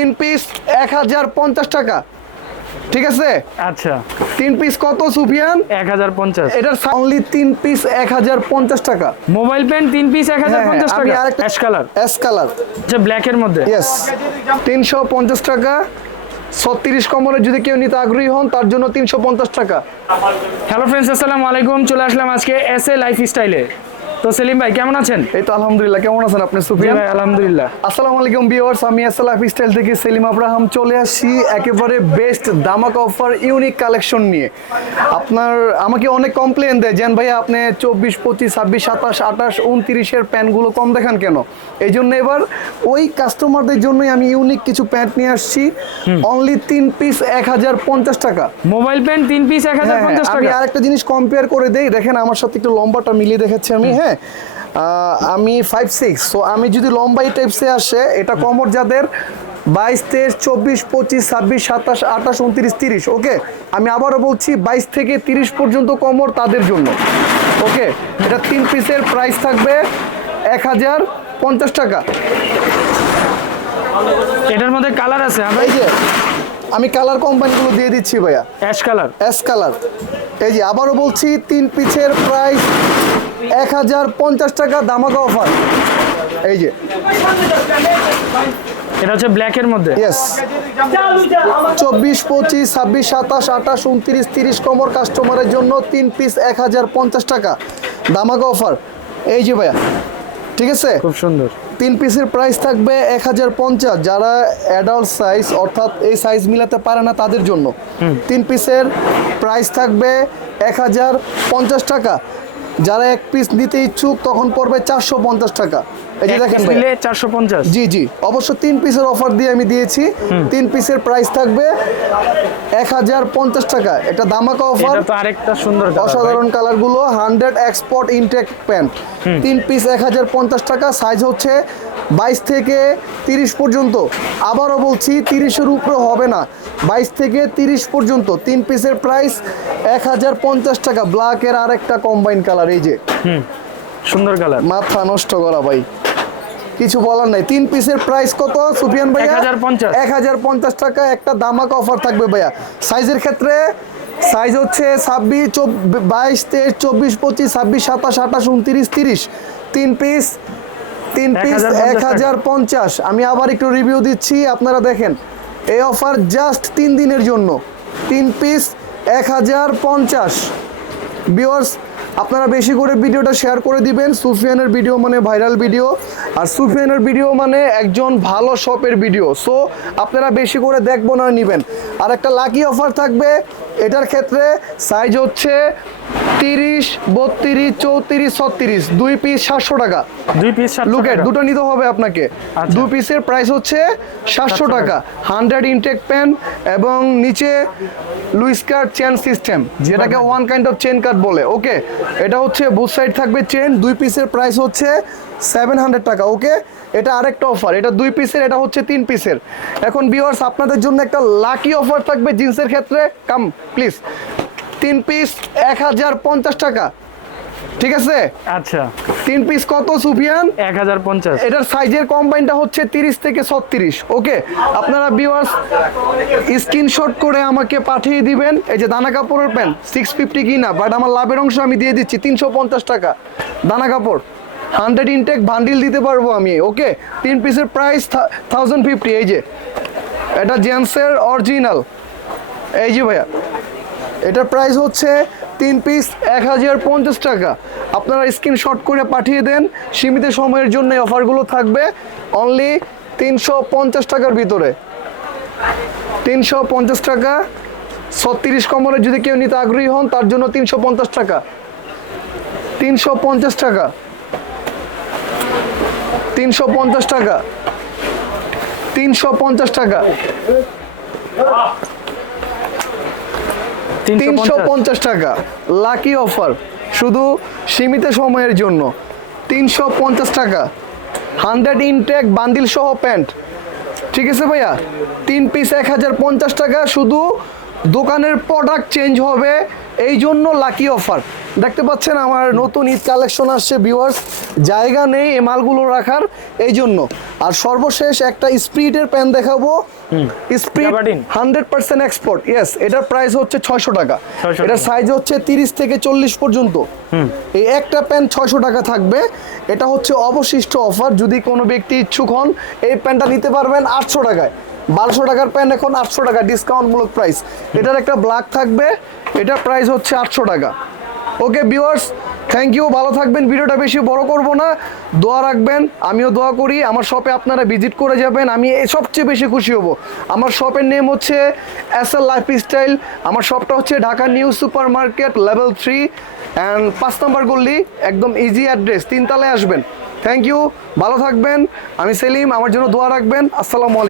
তিন পিস এক হাজার পঞ্চাশ টাকা। ঠিক আছে? আচ্ছা। তিন পিস কত সুফিয়ান? এক হাজার পঞ্চাশ। এটার অনলি তিন পিস এক হাজার পঞ্চাশ টাকা। মোবাইল পেন তিন পিস এক হাজার হ্যাঁ, হ্যাঁ, পঞ্চাশ টাকা? আরেকটা- অ্যাশ কালার আচ্ছা ব্ল্যাকের মধ্যে? ইয়েস তিনশো পঞ্চাশ টাকা। ছত্রিশ কমলের যদি কেউ নিতে আগ্রহী হন তার জন্য তিনশো পঞ্চাশ টাকা। হ্যালো ফ্রেন্ডস আসসালামু আলাইকুম। চলে আসলাম আজকে এস এ লাইফ স্টাইলে তো সেলিম ভাই কেমন আছেন? এই তো আলহামদুলিল্লাহ কেমন আছেন আপনি সুফিয়ান? ভাই আলহামদুলিল্লাহ। আসসালামু আলাইকুম ভিউয়ার্স আমি এসএলআফ স্টাইল থেকে সেলিম আব্রাহাম চলে আসছি একেবারে বেস্ট দামাক অফার ইউনিক কালেকশন নিয়ে। আপনার আমাকে অনেক কমপ্লেন দেয় যেন ভাইয়া আপনি চব্বিশ পঁচিশ ছাব্বিশ সাতাশ আঠাশ উনত্রিশের প্যান্টগুলো কম দেখান কেন? এই জন্য এবার ওই কাস্টমারদের জন্যই আমি ইউনিক কিছু প্যান্ট নিয়ে আসছি। অনলি তিন পিস এক হাজার পঞ্চাশ টাকা। মোবাইল পেন তিন পিস এক হাজার হ্যাঁ, পঞ্চাশ হ্যাঁ, আমি টাকা? আরেকটা জিনিস কম্পেয়ার করে দেই। দেখেন আমার সাথে একটু লম্বাটা মিলিয়ে দেখাচ্ছি আমি হ্যাঁ? আহ, আমি ফাইভ সিক্স সো আমি যদি লম্বাই টাইপসে আসে এটা কমর যাদের? বাইশ তেইশ চব্বিশ পঁচিশ ছাব্বিশ সাতাশ আঠাশ উনত্রিশ তিরিশ ওকে আমি আবারও বলছি বাইশ থেকে তিরিশ পর্যন্ত কমর তাদের জন্য ওকে এটা তিন পিসের প্রাইস থাকবে এক হাজার পঞ্চাশ টাকা। এটার মধ্যে কালার আছে হ্যাঁ এই যে আমি কালার কোম্পানিগুলো দিয়ে দিচ্ছি ভাইয়া। অ্যাশ কালার অ্যাশ কালার এই যে আবারও বলছি তিন পিসের প্রাইস এক হাজার পঞ্চাশ টাকা দামাকা অফার। এই যে। এটা হচ্ছে ব্ল্যাকের মধ্যে? ইয়েস চব্বিশ পঁচিশ ছাব্বিশ সাতাশ আঠাশ উনত্রিশ তিরিশ কমর কাস্টমারের জন্য তিন পিস এক হাজার পঞ্চাশ টাকা দামাকা অফার। এই যে ভাইয়া। ঠিক আছে? খুব সুন্দর। তিন পিসের প্রাইস থাকবে এক হাজার পঞ্চাশ। যারা অ্যাডাল্ট সাইজ অর্থাৎ এই সাইজ মিলাতে পারে না তাদের জন্য। তিন পিসের প্রাইস থাকবে এক হাজার পঞ্চাশ টাকা। যারা এক পিস নিতে ইচ্ছুক তখন পড়বে চারশো পঞ্চাশ টাকা। এই যে দেখেন ভাই। নিলে চারশো পঞ্চাশ। জি জি। অবশ্য তিন পিসের অফার দিয়ে আমি দিয়েছি। তিন পিসের প্রাইস থাকবে এক হাজার পঞ্চাশ টাকা। এটা দামাকা অফার এটা তো আরেকটা সুন্দর। অসাধারণ কালারগুলো হান্ড্রেড এক্সপোর্ট ইনটেক প্যান্ট তিন পিস এক হাজার পঞ্চাশ টাকা সাইজ হচ্ছে বাইশ থেকে তিরিশ পর্যন্ত। আবারও বলছি তিরিশের উপরে হবে না। বাইশ থেকে তিরিশ পর্যন্ত। তিন পিসের প্রাইস এক হাজার পঞ্চাশ টাকা। ব্ল্যাকের আর একটা কম্বাইন কালার এই যে। হুম। সুন্দর কালার মাথা নষ্ট করা ভাই। কিছু বলার নাই। তিন পিসের প্রাইস কত সুফিয়ান ভাইয়া? 1050 এক হাজার পঞ্চাশ টাকা একটা দামাক অফার থাকবে ভাইয়া। সাইজের ক্ষেত্রে সাইজ হচ্ছে ছাব্বিশ বাইশ তেইশ চব্বিশ পঁচিশ ছাব্বিশ সাতাশ আঠাশ উনত্রিশ তিরিশ। তিন পিস তিন পিস এক হাজার পঞ্চাশ আমি আবার একটু রিভিউ দিচ্ছি আপনারা দেখেন। এই অফার জাস্ট তিন দিনের জন্য। তিন পিস এক হাজার পঞ্চাশ। ভিউয়ার্স আপনারা বেশি করে ভিডিওটা শেয়ার করে দিবেন। সুফিয়ানের ভিডিও মানে ভাইরাল ভিডিও। আর সুফিয়ানের ভিডিও মানে একজন ভালো শপের ভিডিও। সো আপনারা বেশি করে দেখব না নেবেন। আর একটা লাকি অফার থাকবে। এটার ক্ষেত্রে সাইজ হচ্ছে তিরিশ বত্রিশ চৌত্রিশ ছত্রিশ। দুই পিস সাতশো টাকা। দুই পিস লুকেট দুটো নিতে হবে আপনাকে। আচ্ছা। দু পিসের প্রাইস হচ্ছে সাতশো টাকা। হান্ড্রেড ইনটেক পেন এবং নিচে লুইস কার্ড চেন সিস্টেম যেটাকে one kind of chain card বলে। ওকে এটা হচ্ছে বুথ সাইড থাকবে চেন দুই পিসের প্রাইস হচ্ছে সেভেন হান্ড্রেড টাকা। ওকে এটা আরেকটা অফার এটা দুই পিসের এটা হচ্ছে তিন পিসের এখন ভিউয়ার্স আপনাদের জন্য একটা লাকি অফার থাকবে জিন্সের ক্ষেত্রে। কাম প্লিজ তিন পিস এক হাজার পঞ্চাশ টাকা। ঠিক আছে? আচ্ছা। তিন পিস কত সুফিয়ান? এক হাজার পঞ্চাশ। এটার সাইজের কম্বাইনটা হচ্ছে তিরিশ থেকে ছত্রিশ ওকে আপনারা ভিউয়ার্স স্ক্রিনশট করে আমাকে পাঠিয়ে দিবেন। এই যে দানা কাপড়ের প্যান্ট সিক্স ফিফটি কিনা বাট আমার লাভের অংশ আমি দিয়ে দিচ্ছি তিনশো পঞ্চাশ টাকা। দানা কাপড় হান্ড্রেড ইনটেক বান্ডিল দিতে পারব আমি ওকে তিন পিসের প্রাইস থাউজেন্ড ফিফটি এই যে। এটা জেন্টসের অরিজিনাল এই যে ভাইয়া। এটার প্রাইস হচ্ছে তিন পিস এক হাজার পঞ্চাশ টাকা। আপনারা স্ক্রিনশট করে পাঠিয়ে দেন, সীমিত সময়ের জন্য অফারগুলো থাকবে অনলি তিনশো পঞ্চাশ টাকার ভিতরে। তিনশো পঞ্চাশ টাকা, ছত্রিশ কমলের যদি কেউ নিতে আগ্রহী হন, তার জন্য তিনশো পঞ্চাশ টাকা। তিনশো পঞ্চাশ টাকা। তিনশো পঞ্চাশ টাকা। তিনশো পঞ্চাশ টাকা। তিনশো পঞ্চাশ। টাকা। লাকি অফার শুধু সীমিত সময়ের জন্য। তিনশো পঞ্চাশ টাকা। হান্ড্রেড ইনটেক বান্ডিল সহ প্যান্ট ঠিক আছে ভাইয়া? তিন পিস এক হাজার পঞ্চাশ টাকা। শুধু দোকানের প্রোডাক্ট চেঞ্জ হবে এই জন্য লাকি অফার দেখতে পাচ্ছেন আমার নতুন ঈদ কালেকশন আসছে ভিউয়ার্স জায়গা নেই এই মালগুলো রাখার এই জন্য আর সর্বশেষ একটা স্প্রিটের প্যান দেখাবো। Gabardine? Hundred percent export yes এটার প্রাইস হচ্ছে ছয়শো টাকা। 600 এটার সাইজ হচ্ছে তিরিশ থেকে চল্লিশ পর্যন্ত। এই একটা প্যান্ট ছয়শো টাকা থাকবে। এটা হচ্ছে অবশিষ্ট অফার যদি কোনো ব্যক্তি ইচ্ছুক হন এই প্যান্টটা নিতে পারবেন আটশো টাকায়। বারোশো টাকার প্যান্ট এখন আটশো টাকা ডিসকাউন্টমূলক প্রাইস এটার একটা ব্ল্যাক থাকবে। এটার প্রাইস হচ্ছে আটশো টাকা। ওকে ভিউয়ার্স থ্যাংক ইউ ভালো থাকবেন, ভিডিওটা বেশি বড় করব না। দোয়া রাখবেন, আমিও দোয়া করি, আমার শপে আপনারা ভিজিট করে যাবেন, আমি সবচেয়ে বেশি খুশি হব। আমার শপের নেম হচ্ছে এস এল লাইফ স্টাইল আমার শপটা হচ্ছে Dhaka new super market level three and পাঁচ নম্বর গল্লি একদম ইজি অ্যাড্রেস তিনতলায় আসবেন। থ্যাংক ইউ ভালো থাকবেন, আমি সেলিম, আমার জন্য দোয়া রাখবেন, আসসালামু আলাইকুম।